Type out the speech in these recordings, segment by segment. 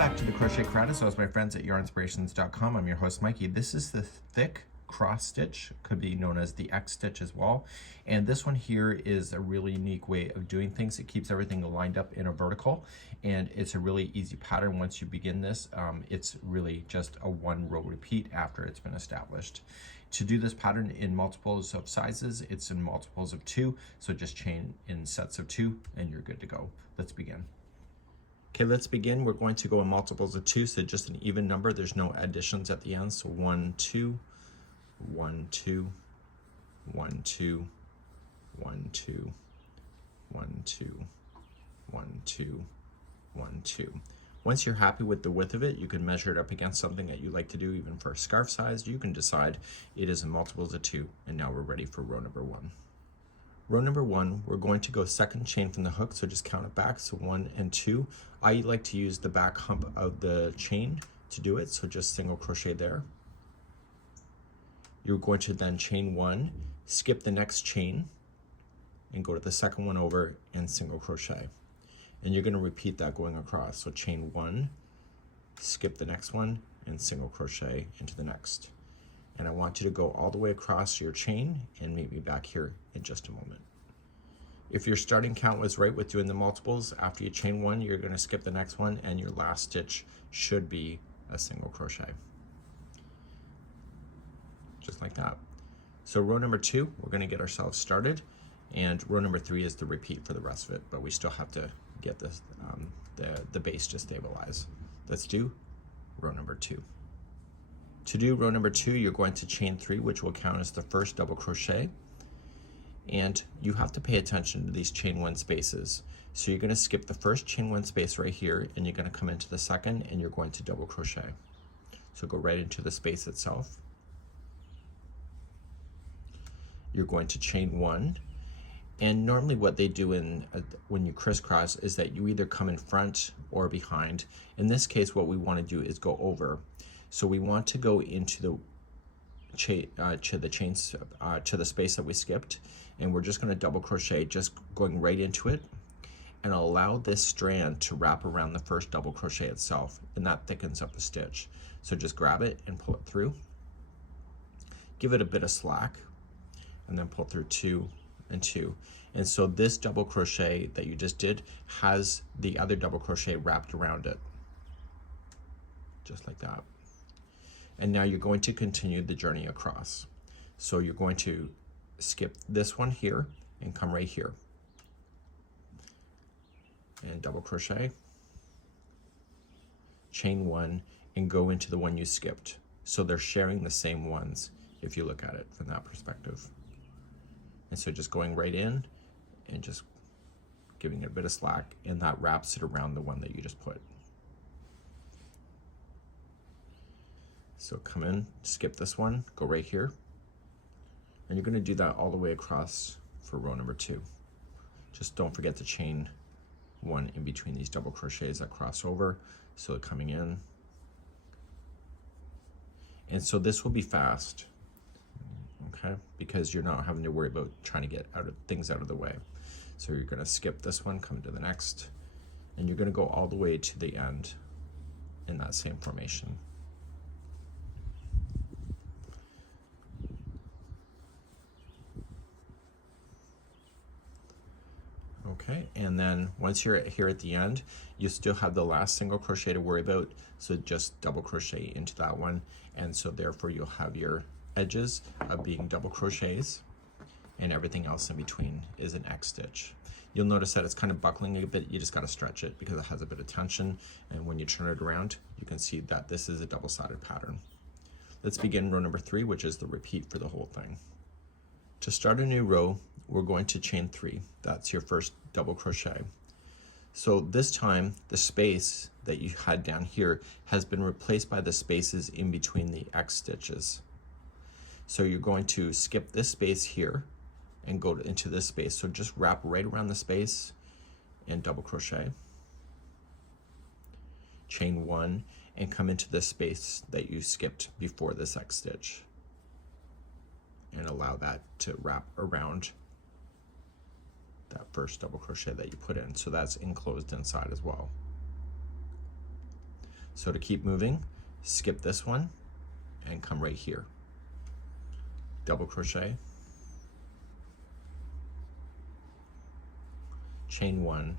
back to the Crochet Karate. So as my friends at yarnspirations.com, I'm your host Mikey. This is the Thick Cross Stitch, could be known as the X stitch as well. And this one here is a really unique way of doing things. It keeps everything lined up in a vertical, and it's a really easy pattern once you begin this. It's really just a one row repeat after it's been established. To do this pattern in multiples of sizes, it's in multiples of 2, so just chain in sets of 2 and you're good to go. Let's begin. Okay, let's begin. We're going to go in multiples of 2, so just an even number. There's no additions at the end. So 1, 2, 1, 2, 1, 2, 1, 2, 1, 2, 1, 2, 1, 2. Once you're happy with the width of it, you can measure it up against something that you like to do, even for a scarf size. You can decide it is in multiples of 2, and now we're ready for row number 1. Row number 1, we're going to go second chain from the hook, so just count it back, so 1 and 2. I like to use the back hump of the chain to do it, so just single crochet there. You're going to then chain 1, skip the next chain, and go to the second one over and single crochet. And you're going to repeat that going across, so chain 1, skip the next one, and single crochet into the next. And I want you to go all the way across your chain and meet me back here in just a moment. If your starting count was right with doing the multiples, after you chain 1, you're going to skip the next one, and your last stitch should be a single crochet. Just like that. So row number 2, we're going to get ourselves started, and row number 3 is the repeat for the rest of it, but we still have to get this the base to stabilize. Let's do row number 2. To do row number 2, you're going to chain 3, which will count as the first double crochet, and you have to pay attention to these chain 1 spaces. So you're going to skip the first chain 1 space right here, and you're going to come into the second, and you're going to double crochet. So go right into the space itself. You're going to chain 1, and normally what they do when you crisscross is that you either come in front or behind. In this case, what we want to do is go over. So we want to go into the to the space that we skipped, and we're just going to double crochet, just going right into it, and allow this strand to wrap around the first double crochet itself, and that thickens up the stitch. So just grab it and pull it through. Give it a bit of slack, and then pull through 2 and 2. And so this double crochet that you just did has the other double crochet wrapped around it, just like that. And now you're going to continue the journey across. So you're going to skip this one here and come right here and double crochet, chain 1, and go into the one you skipped. So they're sharing the same ones if you look at it from that perspective. And so just going right in and just giving it a bit of slack, and that wraps it around the one that you just put. So come in, skip this one, go right here, and you're going to do that all the way across for row number 2. Just don't forget to chain 1 in between these double crochets that cross over, so coming in. And so this will be fast, okay, because you're not having to worry about trying to get things out of the way. So you're going to skip this one, come to the next, and you're going to go all the way to the end in that same formation. Okay, and then once you're here at the end, you still have the last single crochet to worry about, so just double crochet into that one, and so therefore you'll have your edges of being double crochets, and everything else in between is an X stitch. You'll notice that it's kind of buckling a bit. You just got to stretch it because it has a bit of tension, and when you turn it around, you can see that this is a double-sided pattern. Let's begin row number 3, which is the repeat for the whole thing. To start a new row, we're going to chain 3. That's your first double crochet. So this time, the space that you had down here has been replaced by the spaces in between the X stitches. So you're going to skip this space here and go into this space. So just wrap right around the space and double crochet. Chain 1 and come into the space that you skipped before this X stitch, and allow that to wrap around that first double crochet that you put in. So that's enclosed inside as well. So to keep moving, skip this one and come right here. Double crochet, chain 1,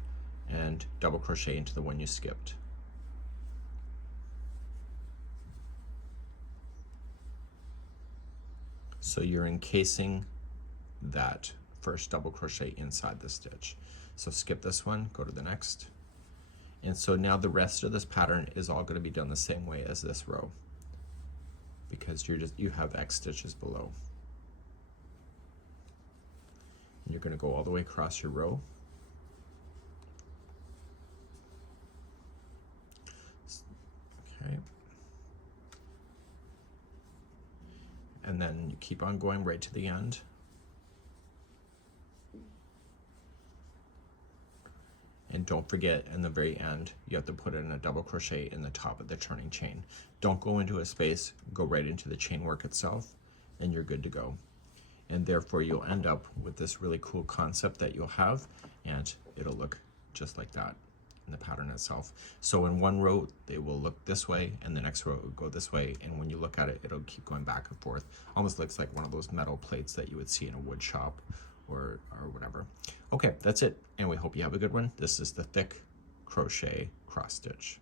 and double crochet into the one you skipped. So you're encasing that first double crochet inside the stitch. So skip this one, go to the next. And so now the rest of this pattern is all going to be done the same way as this row, because you have X stitches below. And you're going to go all the way across your row. Okay. And then you keep on going right to the end. And don't forget, in the very end, you have to put in a double crochet in the top of the turning chain. Don't go into a space, go right into the chain work itself, and you're good to go. And therefore you'll end up with this really cool concept that you'll have, and it'll look just like that in the pattern itself. So in one row, they will look this way, and the next row will go this way, and when you look at it, it'll keep going back and forth. Almost looks like one of those metal plates that you would see in a wood shop or whatever. Okay, that's it, and we hope you have a good one. This is the Thick Crochet Cross Stitch.